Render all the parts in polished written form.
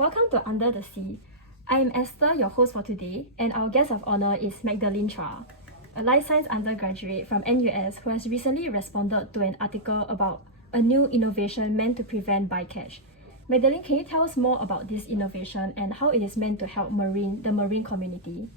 Welcome to Under the Sea. I'm Esther, your host for today, and our guest of honor is Magdalene Chua, a life science undergraduate from NUS who has recently responded to an article about a new innovation meant to prevent bycatch. Magdalene, can you tell us more about this innovation and how it is meant to help the marine community?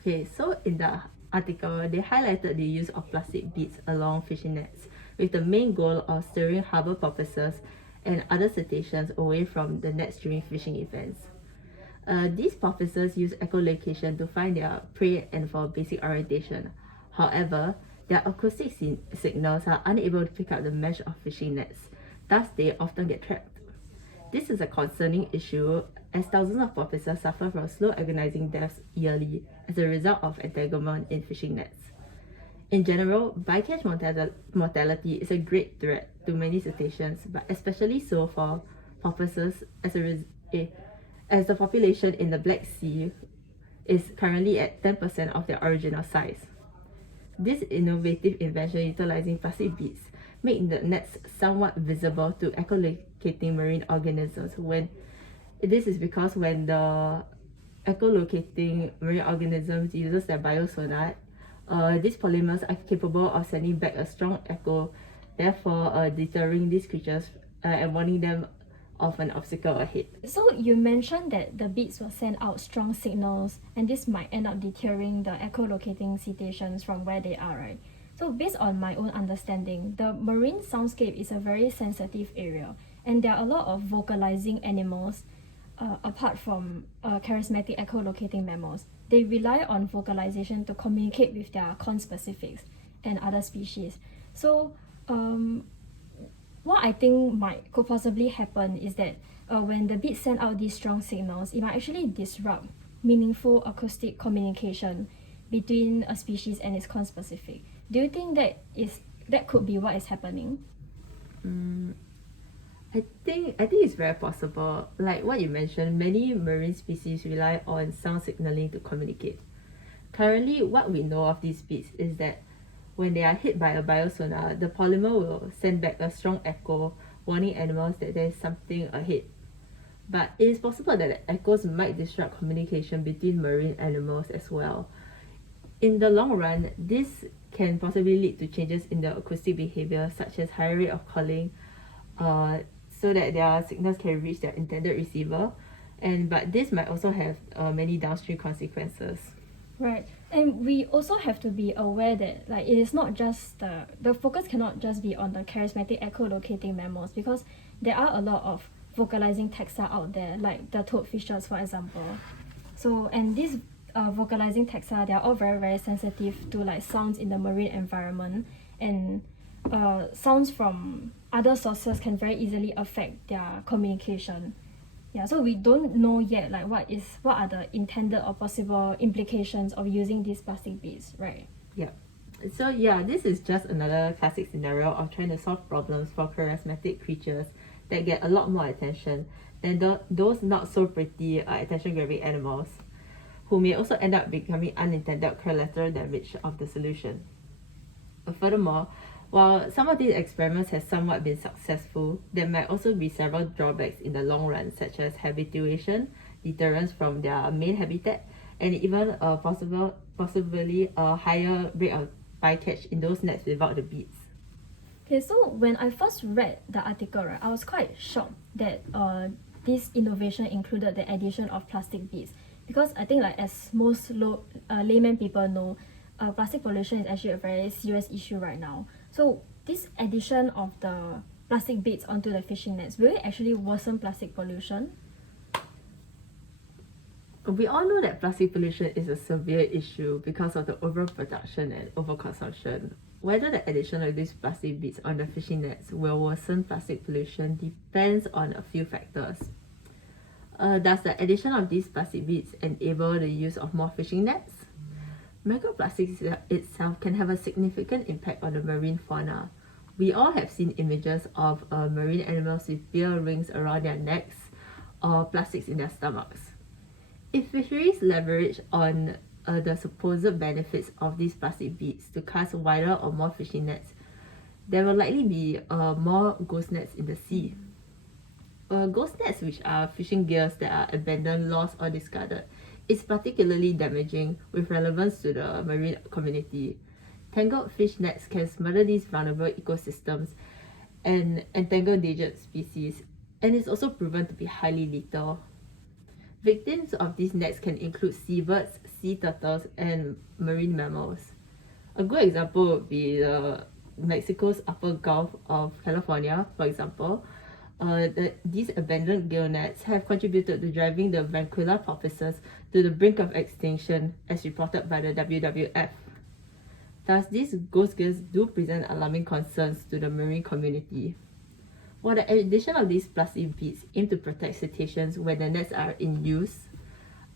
Okay, so in the article, they highlighted the use of plastic beads along fishing nets with the main goal of steering harbor porpoises and other cetaceans away from the nets during fishing events. These porpoises use echolocation to find their prey and for basic orientation. However, their acoustic signals are unable to pick up the mesh of fishing nets, thus they often get trapped. This is a concerning issue as thousands of porpoises suffer from slow agonizing deaths yearly as a result of entanglement in fishing nets. In general, bycatch mortality is a great threat to many cetaceans, but especially so for porpoises as the population in the Black Sea is currently at 10% of their original size. This innovative invention utilizing plastic beads make the nets somewhat visible to echolocating marine organisms. This is because when the echolocating marine organisms uses their biosonar, these polymers are capable of sending back a strong echo, therefore deterring these creatures and warning them of an obstacle ahead. So you mentioned that the beads will send out strong signals and this might end up deterring the echolocating cetaceans from where they are, right? So based on my own understanding, the marine soundscape is a very sensitive area and there are a lot of vocalizing animals apart from charismatic echolocating mammals. They rely on vocalization to communicate with their conspecifics and other species. So what I think could possibly happen is that when the beats send out these strong signals, it might actually disrupt meaningful acoustic communication between a species and its conspecific. Do you think that could be what is happening? I think it's very possible. Like what you mentioned, many marine species rely on sound signaling to communicate. Currently, what we know of these beads is that when they are hit by a biosonar, the polymer will send back a strong echo, warning animals that there is something ahead. But it is possible that the echoes might disrupt communication between marine animals as well. In the long run, this can possibly lead to changes in their acoustic behavior, such as higher rate of calling, so that their signals can reach their intended receiver. But this might also have many downstream consequences. Right, and we also have to be aware that like it is not just the focus cannot just be on the charismatic echolocating mammals because there are a lot of vocalizing taxa out there, like the toadfishes, for example. So and these vocalizing taxa, they are all very very sensitive to like sounds in the marine environment, and sounds from other sources can very easily affect their communication. Yeah, so we don't know yet like what are the intended or possible implications of using these plastic beads, right? Yeah. So yeah, this is just another classic scenario of trying to solve problems for charismatic creatures that get a lot more attention than those not so pretty attention-grabbing animals, who may also end up becoming unintended collateral damage of the solution. Furthermore, while some of these experiments have somewhat been successful, there might also be several drawbacks in the long run, such as habituation, deterrence from their main habitat, and even possibly a higher rate of bycatch in those nets without the beads. Okay, so when I first read the article, right, I was quite shocked that this innovation included the addition of plastic beads, because I think like as most layman people know, plastic pollution is actually a very serious issue right now. So this addition of the plastic beads onto the fishing nets, will it actually worsen plastic pollution? We all know that plastic pollution is a severe issue because of the overproduction and overconsumption. Whether the addition of these plastic beads on the fishing nets will worsen plastic pollution depends on a few factors. Does the addition of these plastic beads enable the use of more fishing nets? Microplastics itself can have a significant impact on the marine fauna. We all have seen images of marine animals with beer rings around their necks or plastics in their stomachs. If fisheries leverage on the supposed benefits of these plastic beads to cast wider or more fishing nets, there will likely be more ghost nets in the sea. Ghost nets, which are fishing gears that are abandoned, lost, or discarded, is particularly damaging with relevance to the marine community. Tangled fish nets can smother these vulnerable ecosystems and entangle endangered species, and is also proven to be highly lethal. Victims of these nets can include seabirds, sea turtles, and marine mammals. A good example would be Mexico's upper Gulf of California, for example. These abandoned gill nets have contributed to driving the Vancouver porpoises to the brink of extinction, as reported by the WWF. Thus, these ghost gills do present alarming concerns to the marine community. While the addition of these plastic beads aim to protect cetaceans when the nets are in use,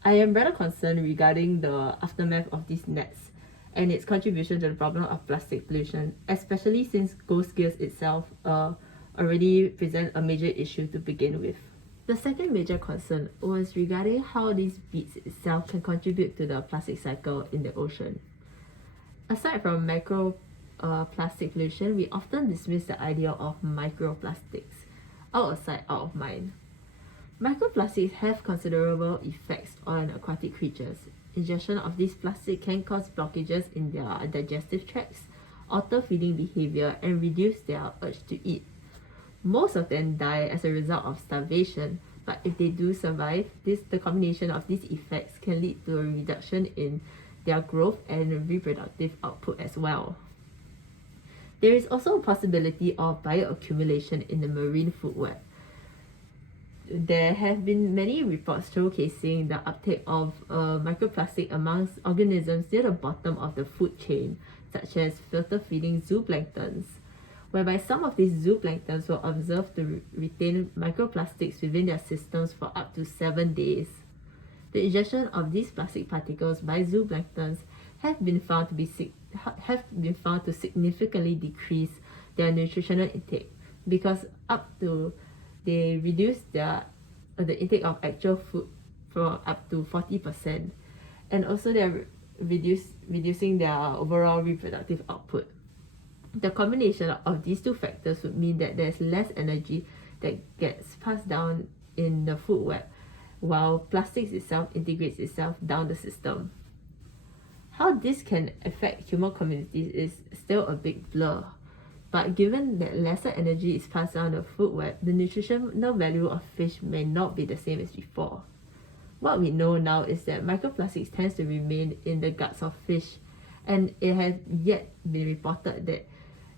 I am rather concerned regarding the aftermath of these nets and its contribution to the problem of plastic pollution, especially since ghost gills itself already present a major issue to begin with. The second major concern was regarding how these beads itself can contribute to the plastic cycle in the ocean. Aside from macro plastic pollution, we often dismiss the idea of microplastics. Out of sight, out of mind. Microplastics have considerable effects on aquatic creatures. Ingestion of these plastics can cause blockages in their digestive tracts, alter feeding behavior, and reduce their urge to eat. Most of them die as a result of starvation, but if they do survive, the combination of these effects can lead to a reduction in their growth and reproductive output as well. There is also a possibility of bioaccumulation in the marine food web. There have been many reports showcasing the uptake of microplastic amongst organisms near the bottom of the food chain, such as filter-feeding zooplanktons, whereby some of these zooplanktons were observed to retain microplastics within their systems for up to 7 days. The ingestion of these plastic particles by zooplanktons have been found to significantly decrease their nutritional intake, because they reduce the intake of actual food for up to 40%, and also they're reducing their overall reproductive output. The combination of these two factors would mean that there's less energy that gets passed down in the food web, while plastics itself integrates itself down the system. How this can affect human communities is still a big blur, but given that lesser energy is passed down the food web, the nutritional value of fish may not be the same as before. What we know now is that microplastics tends to remain in the guts of fish, and it has yet been reported that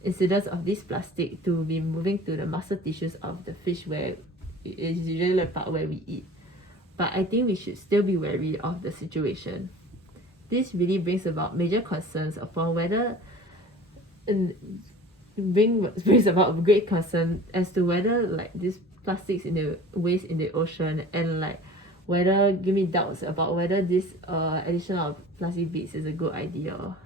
incidents of this plastic to be moving to the muscle tissues of the fish, where it is usually the part where we eat. But I think we should still be wary of the situation. This really brings about major concerns upon whether brings about great concern as to whether like these plastics in the waste in the ocean, and like whether give me doubts about whether this addition of plastic beads is a good idea.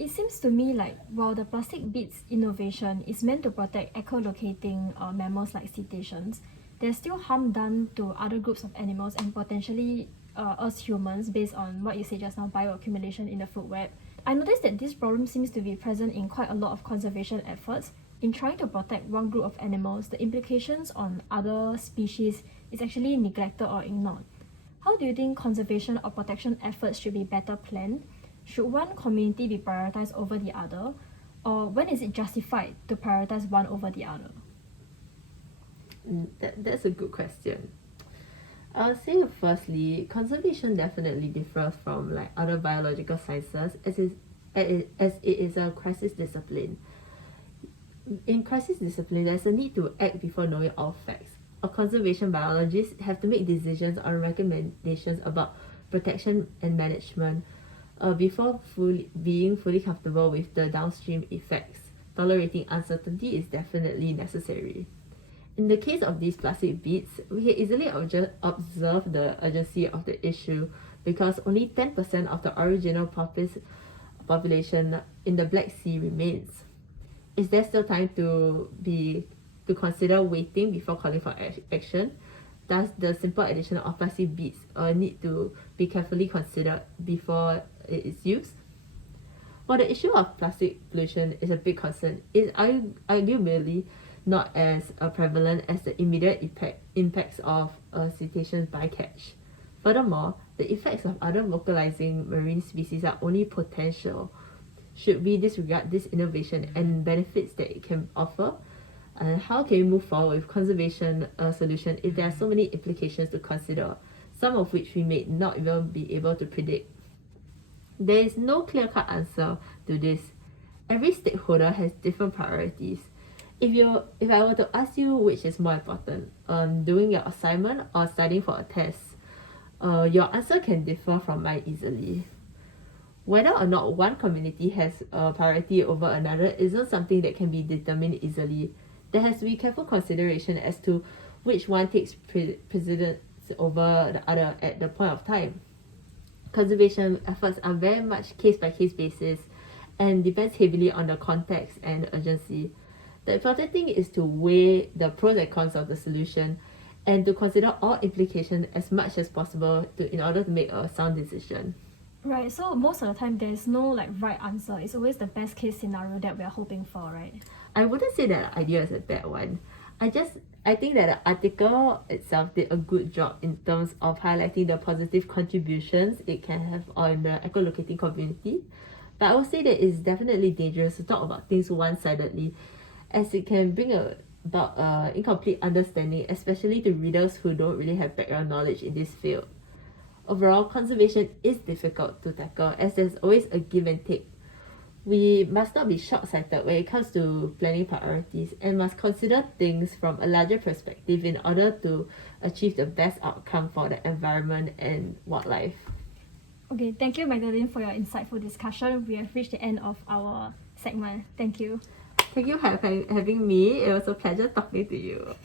It seems to me like while the plastic beads innovation is meant to protect echolocating mammals like cetaceans, there's still harm done to other groups of animals and potentially us humans based on what you said just now, bioaccumulation in the food web. I noticed that this problem seems to be present in quite a lot of conservation efforts. In trying to protect one group of animals, the implications on other species is actually neglected or ignored. How do you think conservation or protection efforts should be better planned? Should one community be prioritized over the other? Or when is it justified to prioritize one over the other? That's a good question. I would say firstly, conservation definitely differs from like other biological sciences as it is a crisis discipline. In crisis discipline, there's a need to act before knowing all facts. A conservation biologist have to make decisions on recommendations about protection and management before being fully comfortable with the downstream effects. Tolerating uncertainty is definitely necessary. In the case of these plastic beads, we can easily observe the urgency of the issue because only 10% of the original population in the Black Sea remains. Is there still time to consider waiting before calling for action? Does the simple addition of plastic beads need to be carefully considered before it is used? While the issue of plastic pollution is a big concern, it is arguably not as prevalent as the immediate impacts of cetacean bycatch. Furthermore, the effects of other vocalizing marine species are only potential. Should we disregard this innovation and benefits that it can offer? And how can we move forward with conservation solution if there are so many implications to consider, some of which we may not even be able to predict? There is no clear-cut answer to this. Every stakeholder has different priorities. If I were to ask you which is more important, doing your assignment or studying for a test, your answer can differ from mine easily. Whether or not one community has a priority over another isn't something that can be determined easily. There has to be careful consideration as to which one takes precedence over the other at the point of time. Conservation efforts are very much case-by-case basis and depends heavily on the context and urgency. The important thing is to weigh the pros and cons of the solution and to consider all implications as much as possible in order to make a sound decision. Right, so most of the time there's no like right answer. It's always the best case scenario that we're hoping for, right? I wouldn't say that the idea is a bad one. I think that the article itself did a good job in terms of highlighting the positive contributions it can have on the echolocating community. But I would say that it's definitely dangerous to talk about things one-sidedly, as it can bring about incomplete understanding, especially to readers who don't really have background knowledge in this field. Overall, conservation is difficult to tackle as there's always a give and take. We must not be short-sighted when it comes to planning priorities and must consider things from a larger perspective in order to achieve the best outcome for the environment and wildlife. Okay, thank you Magdalene for your insightful discussion. We have reached the end of our segment. Thank you. Thank you for having me. It was a pleasure talking to you.